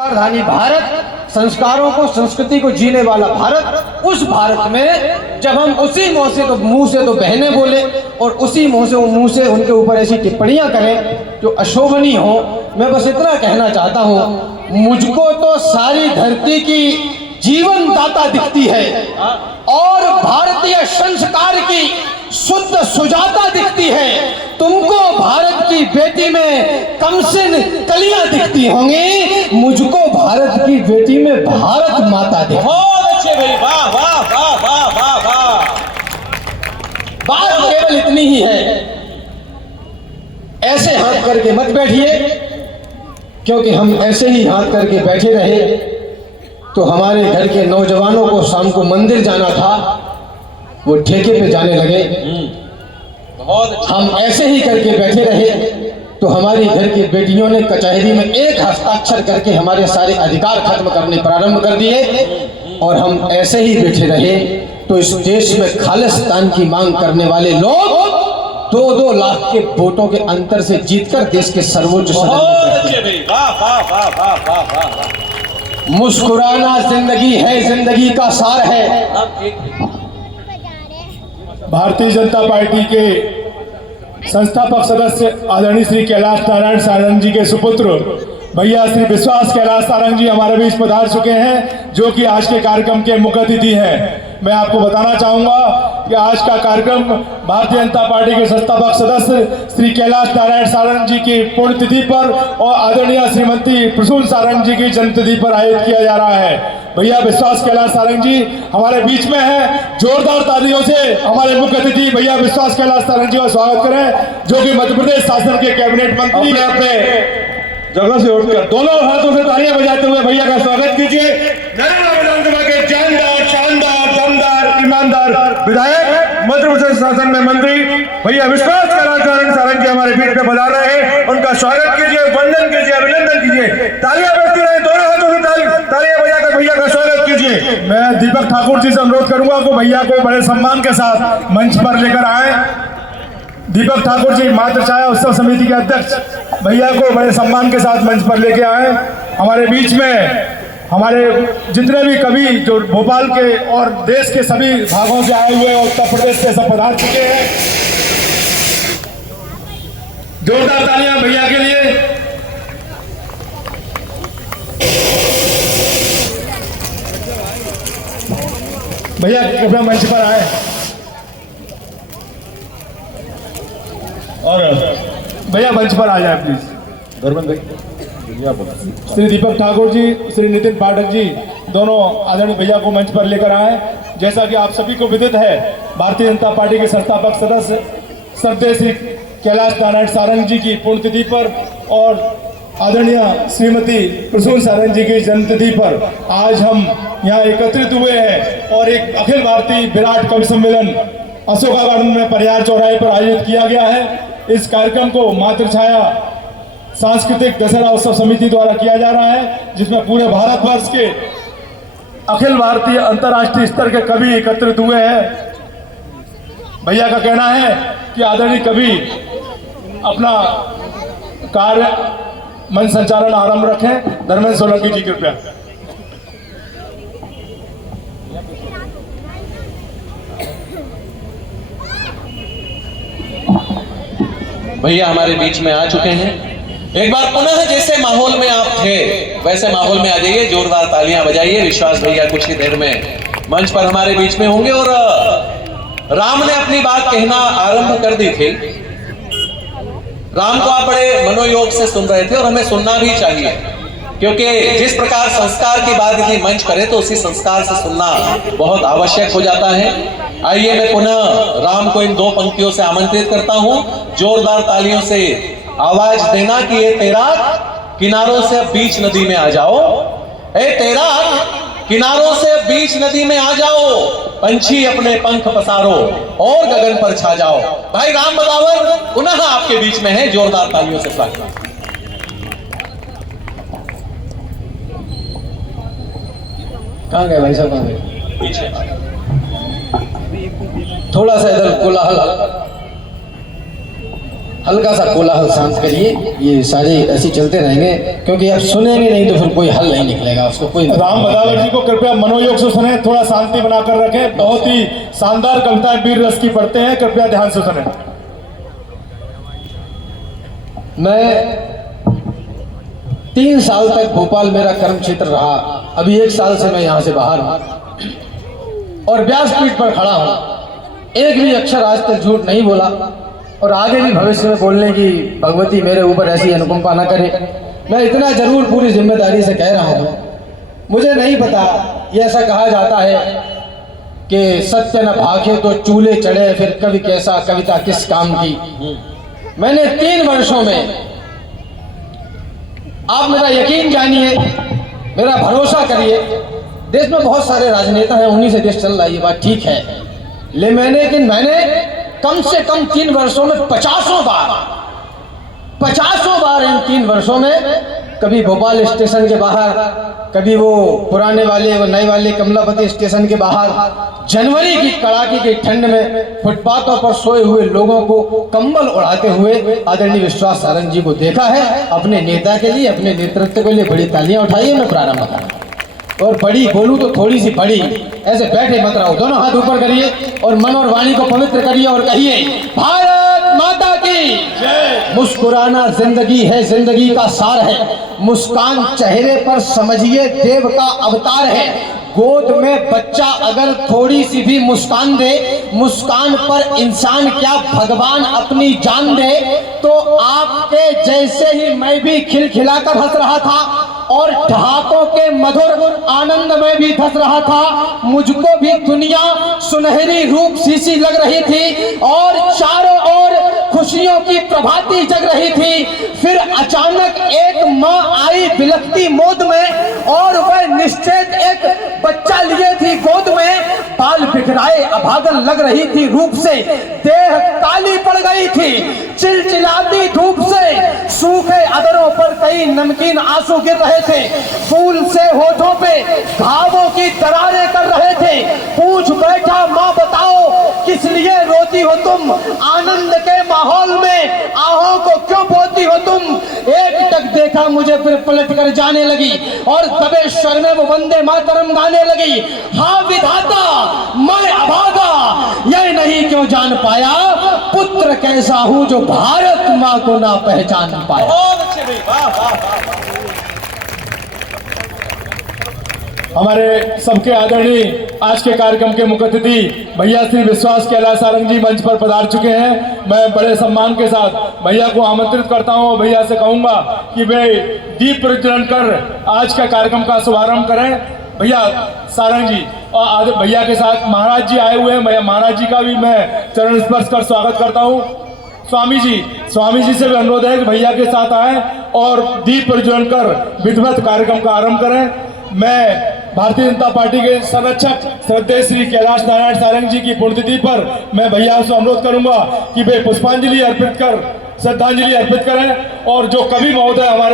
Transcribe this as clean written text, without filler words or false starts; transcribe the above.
संस्कारधानी भारत, संस्कारों को संस्कृति को जीने वाला भारत, उस भारत में जब हम उसी मुंह से तो बहने बोले और उसी मुंह से उनके ऊपर ऐसी टिप्पणियां करें जो अशोभनीय हो। मैं बस इतना कहना चाहता हूं, मुझको तो सारी धरती की जीवन दाता दिखती है और भारतीय संस्कार की शुद्ध सुजाता दिखती है। तुमको भारत की बेटी में कमसिन कलियां दिखती होंगी, मुझको भारत की बेटी में भारत माता दिखती। बहुत अच्छे भाई, वाह वाह वाह वाह वाह वाह। बात केवल इतनी ही है, ऐसे हाथ करके मत बैठिए, क्योंकि हम ऐसे ही हाथ करके बैठे रहे तो हमारे घर के नौजवानों को शाम को मंदिर जाना था, वो ठेके पे जाने लगे। हम ऐसे ही करके बैठे रहे तो हमारी घर की बेटियों ने कचहरी में एक हस्ताक्षर करके हमारे सारे अधिकार खत्म करने प्रारंभ कर दिए। और हम ऐसे ही बैठे रहे तो इस देश में खालिस्तान की मांग करने वाले लोग 2-2 लाख के वोटों के अंतर से जीतकर देश के सर्वोच्च सदन में। मुस्कुराना जिंदगी है, जिंदगी का सार है। भारतीय जनता पार्टी के संस्थापक सदस्य आदरणीय श्री कैलाश नारायण सारंग जी के सुपुत्र भैया श्री विश्वास कैलाश सारंग जी हमारे बीच पधार चुके हैं, जो कि आज के कार्यक्रम के मुख्य अतिथि हैं। मैं आपको बताना चाहूंगा कि आज का कार्यक्रम भारतीय जनता पार्टी के संस्थापक सदस्य श्री कैलाश नारायण सारंग जी की पुण्यतिथि पर और आदरणीय श्रीमती प्रसून सारंग जी की जन्मतिथि पर आयोजित किया जा रहा है। भैया विश्वास कैलाश सारंग जी हमारे बीच में हैं। जोरदार तालियों से हमारे मुख्य अतिथि भैया विश्वास कैलाश सारंग जी का स्वागत करें, जो कि मध्य प्रदेश शासन के कैबिनेट मंत्री। अपने जगह से उठकर दोनों हाथों से तालियां बजाते हुए भैया का स्वागत कीजिए। नरेंद्र विधानसभा के जानदार, शानदार, दमदार, ईमानदार विधायक, मध्य प्रदेश शासन में मंत्री भैया विश्वास कैलाश नारायण सारंग जी हमारे बीच में पधार रहे हैं। उनका स्वागत कीजिए, वंदन कीजिए, अभिनंदन कीजिए। तालियां बजती रहे, दोनों हाथों से तालियां बजाकर भैया का स्वागत कीजिए। मैं दीपक ठाकुर जी से अनुरोध करूंगा कि भैया को बड़े सम्मान के साथ मंच पर लेकर आए। दीपक ठाकुर जी मातृ छाया उत्सव समिति के अध्यक्ष, भैया को बड़े सम्मान के साथ मंच पर लेके आए। हमारे बीच में हमारे जितने भी कवि जो भोपाल के और देश के सभी भागों से आए हुए और उत्तर प्रदेश से सब पधार चुके हैं। जोरदार तालियां भैया के लिए। भैया कृपया मंच पर आए और भैया मंच पर आ जाए प्लीज। धर्मेंद्र भाई, श्री दीपक ठाकुर जी, श्री नितिन पाठक जी दोनों आदरणीय भैया को मंच पर लेकर आए। जैसा कि आप सभी को विदित है, भारतीय जनता पार्टी के संस्थापक सदस्य श्रद्धेय श्री कैलाश नारायण सारंग जी की पुण्यतिथि पर और आदरणीय श्रीमती प्रसून सारंग जी की जन्मतिथि पर आज हम यहाँ एकत्रित हुए हैं और एक अखिल भारतीय विराट कवि सम्मेलन अशोका गार्डन में परिहार चौराहे पर आयोजित किया गया है। इस कार्यक्रम को मातृ छाया सांस्कृतिक दशहरा उत्सव समिति द्वारा किया जा रहा है, जिसमें पूरे भारतवर्ष के अखिल भारतीय अंतर्राष्ट्रीय स्तर के कवि एकत्रित हुए हैं। भैया का कहना है कि आदरणीय कवि अपना कार्य मंच संचालन आरंभ रखें। धर्मेंद्र सोलंकी जी कृपया। भैया हमारे बीच में आ चुके हैं। एक बार पुनः जैसे माहौल में आप थे वैसे माहौल में आ जाइए, जोरदार तालियां बजाइए। विश्वास भैया कुछ ही देर में मंच पर हमारे बीच में होंगे और राम ने अपनी बात कहना आरंभ कर दी थी। राम को आप बड़े मनोयोग से सुन रहे थे और हमें सुनना भी चाहिए, क्योंकि जिस प्रकार संस्कार की बात यदि मंच करे तो उसी संस्कार से सुनना बहुत आवश्यक हो जाता है। आइए मैं पुनः राम को इन 2 पंक्तियों से आमंत्रित करता हूं। जोरदार तालियों से आवाज देना कि ए तैराक किनारों से बीच नदी में आ जाओ, ए तैराक किनारों से बीच नदी में आ जाओ, पंछी अपने पंख पसारो और गगन पर छा जाओ। भाई राम बदावर पुनः आपके बीच में है, जोरदार तालियों से स्वागत। कहाँ गए भाई साहब, कहाँ गए? पीछे थोड़ा सा इधर कोलाहल। हल्का सा कोलाहल शांत करिए, ये सारे ऐसे चलते रहेंगे क्योंकि आप सुनेंगे नहीं तो फिर कोई हल नहीं निकलेगा, उसको कोई राम बदावर जी को कृपया मनोयोग से सुने, थोड़ा शांति बनाकर रखें। बहुत ही शानदार कविताएं वीर रस की पढ़ते हैं, कृपया ध्यान से सुने। मैं 3 साल तक भोपाल मेरा कर्म क्षेत्र रहा, अभी 1 साल से मैं यहाँ से बाहर हूँ और व्यासपीठ पर खड़ा हूँ। एक भी अक्षर आज तक झूठ नहीं बोला और आगे भी भविष्य में बोलने की भगवती मेरे ऊपर ऐसी अनुकंपा न करे। मैं इतना जरूर पूरी जिम्मेदारी से कह रहा हूँ, मुझे नहीं पता, ये ऐसा कहा जाता है कि सत्य न भागे तो चूल्हे चढ़े, फिर कभी कैसा कविता किस काम की। मैंने 3 वर्षों में, आप मेरा यकीन जानिए, मेरा भरोसा करिए, देश में बहुत सारे राजनेता हैं, उन्हीं से देश चल रहा है, ये बात ठीक है, लेकिन मैंने कम से कम 3 वर्षों में 50 बार इन 3 वर्षों में, कभी भोपाल स्टेशन के बाहर, कभी वो पुराने वाले वो नए वाले कमलापति स्टेशन के बाहर, जनवरी की कड़ाके की ठंड में फुटपाथों पर सोए हुए लोगों को कंबल उड़ाते हुए आदरणीय विश्वास सारंग जी को देखा है। अपने नेता के लिए, अपने नेतृत्व के लिए बड़ी तालियां उठाइए। मैं प्रारंभ कर रहा हूं और बड़ी बोलूं तो थोड़ी सी बड़ी, ऐसे बैठे मत रहो, दोनों हाथ ऊपर करिए और मन और वाणी को पवित्र करिए और कहिए भारत माता की जय। मुस्कुराना जिंदगी है, जिंदगी का सार है, मुस्कान चेहरे पर समझिए देव का अवतार है। गोद में बच्चा अगर थोड़ी सी भी मुस्कान दे, मुस्कान पर इंसान क्या भगवान अपनी जान दे। तो आपके जैसे ही मैं भी खिलखिलाकर हंस रहा था और ठहाकों के मधुर आनंद में भी धंस रहा था। मुझको भी दुनिया सुनहरी रूप सी लग रही थी और चारों ओर खुशियों की प्रभाती जग रही थी। फिर अचानक एक माँ आई बिलखती मोद में और वह निश्चित एक बच्चा लिए थी गोद में। बाल बिखराए अभागन लग रही थी रूप से, देह काली पड़ गई थी चिलचिलाती धूप से। सूखे अधरों पर कई नमकीन आंसू गिर रहे थे, फूल से होठों पे घावों की दरारें कर रहे थे। पूछ बैठा माँ बताओ किस लिए रोती हो तुम, आनंद के माहौल में आहों को क्यों बोती हो तुम। एक टक देखा मुझे फिर पलट कर जाने लगी और दबे स्वर में वो वंदे मातरम गाने लगी। हाँ विधाता मैं अभागा, यह नहीं क्यों जान पाया पुत्र कैसा हूं जो भारत माँ को ना पहचान पाया। बहुत अच्छे भाई, वाह वाह वाह। हमारे सबके आदरणीय आज के कार्यक्रम के मुख्य अतिथि भैया श्री विश्वास कैलाश सारंग जी मंच पर पधार चुके हैं। मैं बड़े सम्मान के साथ भैया को आमंत्रित करता हूं और भैया से कहूंगा कि वे दीप प्रज्वलन कर आज का कार्यक्रम का शुभारंभ करें। भैया सारंग जी और भैया के साथ महाराज जी आए हुए हैं, महाराज जी का भी मैं चरण स्पर्श कर स्वागत करता हूं। स्वामी जी से भी अनुरोध है कि भैया के साथ आए और दीप प्रज्वलन कर विधिवत कार्यक्रम का आरंभ करें। मैं भारतीय जनता पार्टी के संरक्षक श्रद्धेय श्री कैलाश नारायण सारंग जी की पुण्यतिथि पर मैं भैया से अनुरोध करूंगा कि वे पुष्पांजलि अर्पित कर श्रद्धांजलि अर्पित करें और जो कवि महोदय हमारे